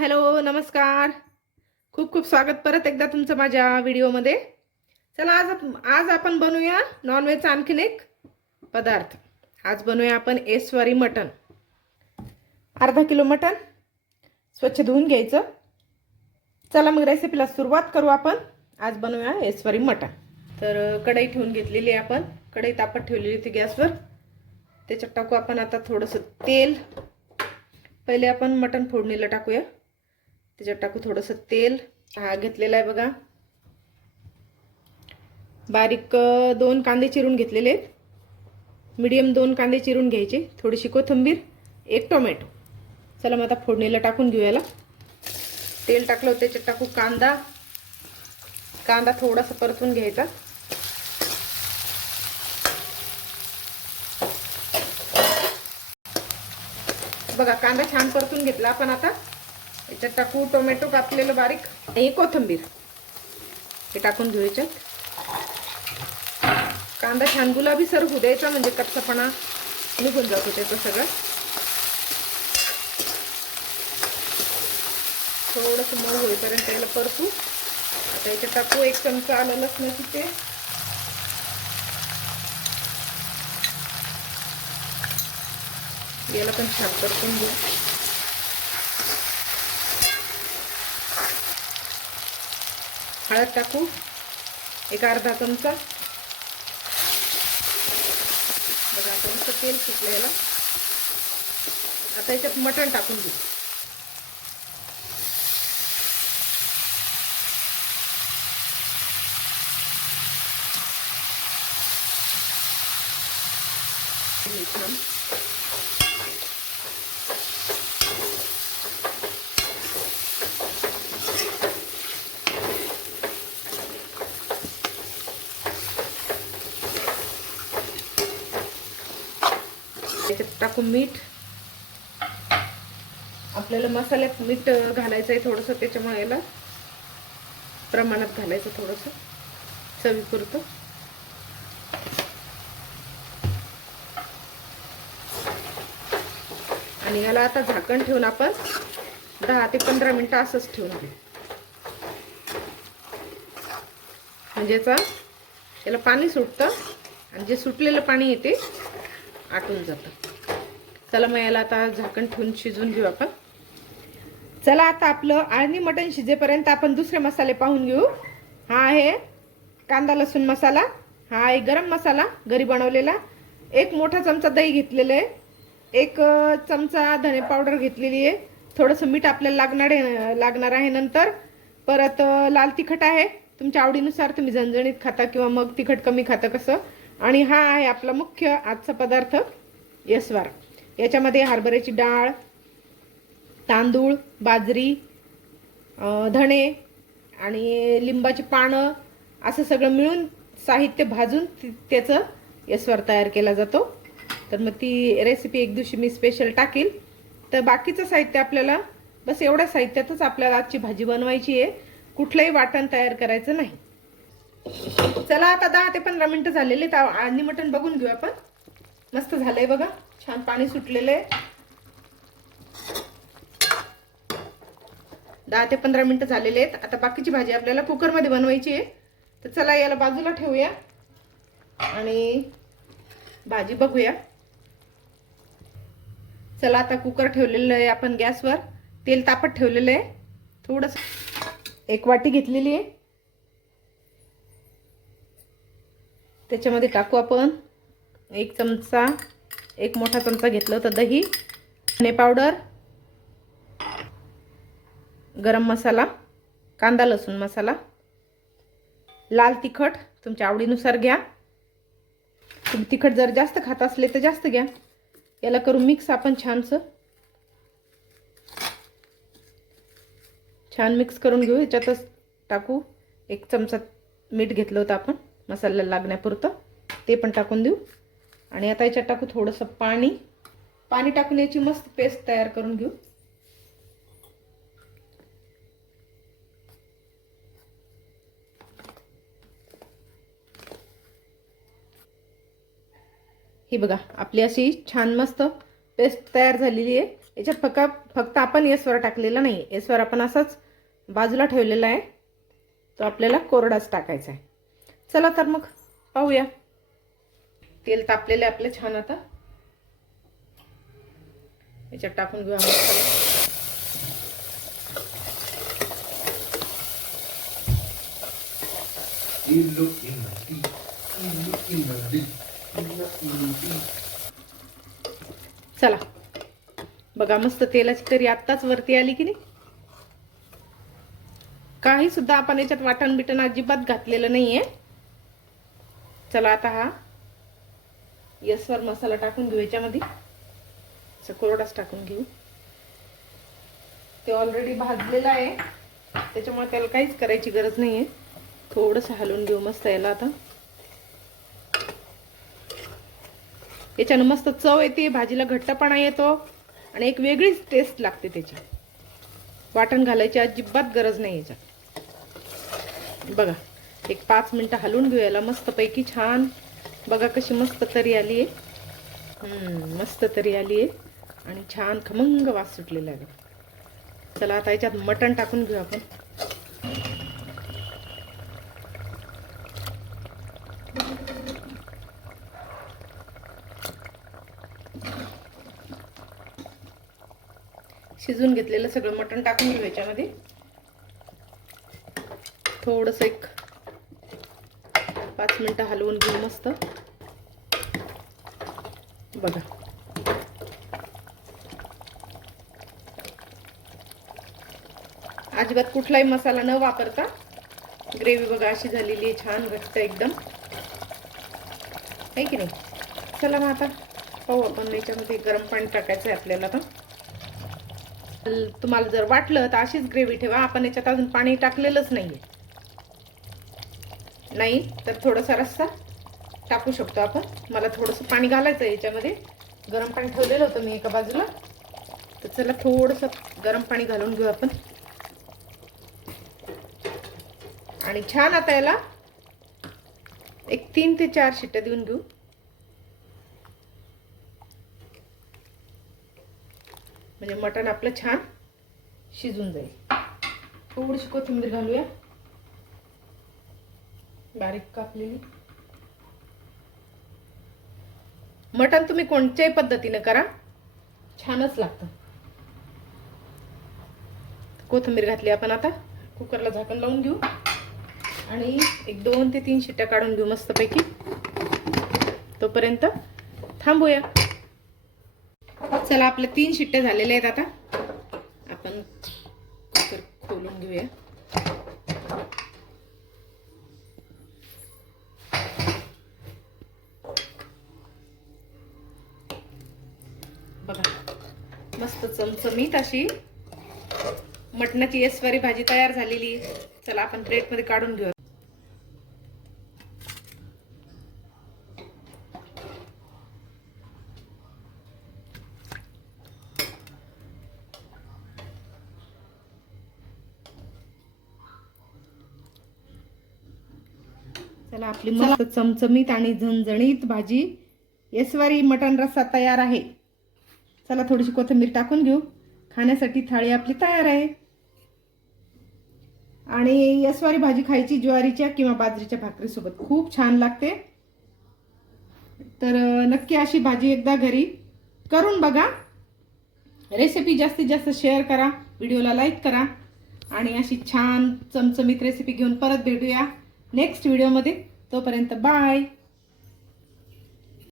Hello नमस्कार. खूप खूप स्वागत परत एकदा तुमचं माझ्या व्हिडिओमध्ये. चला आज आपण बनवूया नॉनव्हेजचा आणखीन एक पदार्थ. आज बनवूया आपण एस्वारी मटण. अर्धा किलो मटण स्वच्छ धुवून घ्यायचं. चला मग रेसिपीला सुरुवात करू आपण. आज बनवूया एस्वारी मटण. तर कढई ठेवून घेतलेली आहे आपण. कढई तापत ठेवलेली होती गॅसवर. त्याच्यात टाकू आपण आता थोडंसं तेल. पहिले आपण मटण फोडणीला टाकूया. त्याच्यात टाकू थोडंसं तेल. हा घेतलेला आहे बघा. बारीक 2 कांदे चिरून घेतलेले आहेत. मीडियम 2 कांदे चिरून घ्यायचे. थोडीशी कोथिंबीर, 1 टोमॅटो. चला मग आता फोडणीला टाकून घेऊ. याला तेल टाकलं, त्याच्यात टाकू कांदा. कांदा थोडासा परतून घ्यायचा. बघा कांदा छान परतून घेतला आपण. आता याच्यात टाकू टोमॅटो कापलेलं बारीक आणि कोथिंबीर. हे टाकून घेऊ याच्यात. कांदा छान गुलाबी सर होऊ द्यायचा, म्हणजे कच्चापणा निघून जातो त्याचा सगळं. थोडंसं मऊ होईपर्यंत त्याला परतू. आता याच्यात टाकू 1 चमचा आलं लसणाची पेस्ट. याला पण छान परतून घेऊ. हळद टाकू 1 अर्धा चमचा. बघा आता मस्त तेल सुटलं याला. आता याच्यात मटण टाकून घेऊ. याच्यात टाकू मीठ. आपल्याला मसाल्यात मीठ घालायचं आहे थोडंसं, त्याच्यामुळे याला प्रमाणात घालायचं थोडंसं चवीपुरतं. आणि याला आता झाकण ठेवून आपण 10 ते 15 मिनिटं असंच ठेवून घेऊ. म्हणजे याला पाणी सुटतं आणि जे सुटलेलं पाणी येते आटून जातं. चला मग याला आता झाकण ठेवून शिजवून घेऊ आपण. चला आता आपलं आळणी मटण शिजेपर्यंत आपण दुसरे मसाले पाहून घेऊ. हा आहे कांदा लसूण मसाला. हा आहे गरम मसाला घरी बनवलेला. 1 मोठा चमचा दही घेतलेलं आहे. 1 चमचा धने पावडर घेतलेली आहे. थोडंसं मीठ आपल्याला लागणार आहे नंतर. परत लाल तिखट आहे तुमच्या आवडीनुसार. तुम्ही झणझणीत खाता किंवा मग तिखट कमी खाता कसं. आणि हा आहे आपला मुख्य आजचा पदार्थ एस्वार. याच्यामध्ये हरभऱ्याची डाळ, तांदूळ, बाजरी, धणे आणि लिंबाची पानं असं सगळं मिळून साहित्य भाजून त्याचं एस्वार तयार केला जातो. तर मग ती रेसिपी एक दिवशी मी स्पेशल टाकील. तर बाकीचं साहित्य आपल्याला बस एवढ्या साहित्यातच आपल्याला आजची भाजी बनवायची आहे. कुठलंही वाटण तयार करायचं नाही. चला आता 10 ते 15 मिनिटं झालेले. तर आळणी मटण बघून घेऊ आपण. मस्त झालंय बघा. छान पाणी सुटलेलं आहे. 10 ते 15 मिनिटं झालेले आहेत. आता बाकीची भाजी आपल्याला कुकरमध्ये बनवायची आहे. तर चला याला बाजूला ठेवूया आणि भाजी बघूया. चला आता कुकर ठेवलेलं आहे आपण गॅसवर. तेल तापत ठेवलेलं आहे. थोडंसं 1 वाटी घेतलेली आहे. त्याच्यामध्ये टाकू आपण 1 चमचा, 1 मोठा चमचा घेतलं होतं दही, धने पावडर, गरम मसाला, कांदा लसूण मसाला, लाल तिखट तुमच्या आवडीनुसार घ्या. तुम्ही तिखट जर जास्त खात असले तर जास्त घ्या. याला करून मिक्स आपण छान मिक्स करून घेऊ. याच्यातच टाकू 1 चमचा मीठ घेतलं होतं आपण मसाल्याला लागण्यापुरतं, ते पण टाकून देऊ. आणि आता याच्यात टाकू थोडंसं पाणी टाकून याची मस्त पेस्ट तयार करून घेऊ. ही बघा आपली अशी छान मस्त पेस्ट तयार झालेली आहे. याच्यात फक्त आपण यसवर टाकलेला नाही, यसवर आपण असाच बाजूला ठेवलेला आहे, तो आपल्याला कोरडाच टाकायचा आहे. चला तर मग पाहूया. तेल तापलेलं आहे आपलं छान. आता याच्यात टाकून घेऊ मसाला. चला बघा, मस्त तेलाची तरी आत्ताच वरती आली की नाही. काही सुद्धा आपण याच्यात वाटण बिटण अजिबात घातलेलं नाहीये. चला आता हा यसवर मसाला टाकून घेऊ. याच्यामध्ये असं कोरडाच टाकून घेऊ. ते ऑलरेडी भाजलेला आहे, त्याच्यामुळे त्याला काहीच करायची गरज नाहीये. थोडंसं हलवून घेऊ मस्त याला. आता याच्यानं मस्त चव येते, भाजीला घट्टपणा येतो आणि एक वेगळीच टेस्ट लागते त्याची. वाटण घालायची अजिबात गरज नाही याच्यात. बघा, एक 5 मिनिटं हलवून घेऊ याला मस्तपैकी. छान बघा कशी मस्त तरी आली आहे. मस्त तरी आली आहे आणि छान खमंग वास सुटलेला आहे. चला आता याच्यात मटण टाकून घेऊ आपण. शिजून घेतलेलं सगळं मटण टाकून घेऊ याच्यामध्ये. थोडंसं एक 5 मिनिटं हलवून घेऊ मस्त. बघा अजिबात कुठलाही मसाला न वापरता ग्रेव्ही बघा अशी झालेली आहे, छान घट्ट एकदम आहे की नाही. चला मग आता पाहू आपण. याच्यामध्ये गरम पाणी टाकायचं आहे आपल्याला. आता तुम्हाला जर वाटलं तर अशीच ग्रेव्ही ठेवा, आपण याच्यात अजून पाणी टाकलेलंच नाहीये. नाही तर थोडासा रस्सा टाकू शकतो आपण. मला थोडंसं पाणी घालायचं आहे याच्यामध्ये. गरम पाणी ठेवलेलं होतं मी एका बाजूला, तर चला थोडंसं गरम पाणी घालून घेऊ आपण. आणि छान आता याला एक 3 ते 4 शिट्ट्या देऊन घेऊ. म्हणजे मटण आपलं छान शिजून जाईल. थोडीशी कोथिंबीर घालूया बारीक कापलेली. मटण तुम्ही कोणत्याही पद्धतीने करा, छानच लागतं. कोथिंबीर घातली आपण. आता कुकरला झाकण लावून घेऊ आणि एक 2 ते 3 शिट्ट्या काढून घेऊ मस्तपैकी. तोपर्यंत थांबूया. चला आपले 3 शिट्ट्या झालेल्या आहेत. आता आपण कुकर खोलून घेऊया. बघा मस्त चमचमीत अशी मटणाची यसवारी भाजी तयार झालेली. चला आपण प्लेटमध्ये काढून घेऊ. चला आपली मस्त चमचमीत आणि झणझणीत भाजी यसवारी मटण रस्सा तयार आहे. चला थोडीशी कोथिंबीर टाकून घेऊ. खाण्यासाठी थाळी आपली तयार आहे. आणि यसवारी भाजी खायची ज्वारीच्या किंवा बाजरीच्या भाकरीसोबत खूप छान लागते. तर नक्की अशी भाजी एकदा घरी करून बघा. रेसिपी जास्तीत जास्त शेअर करा, व्हिडिओला लाईक करा आणि अशी छान चमचमीत रेसिपी घेऊन परत भेटूया नेक्स्ट व्हिडिओमध्ये. तोपर्यंत बाय.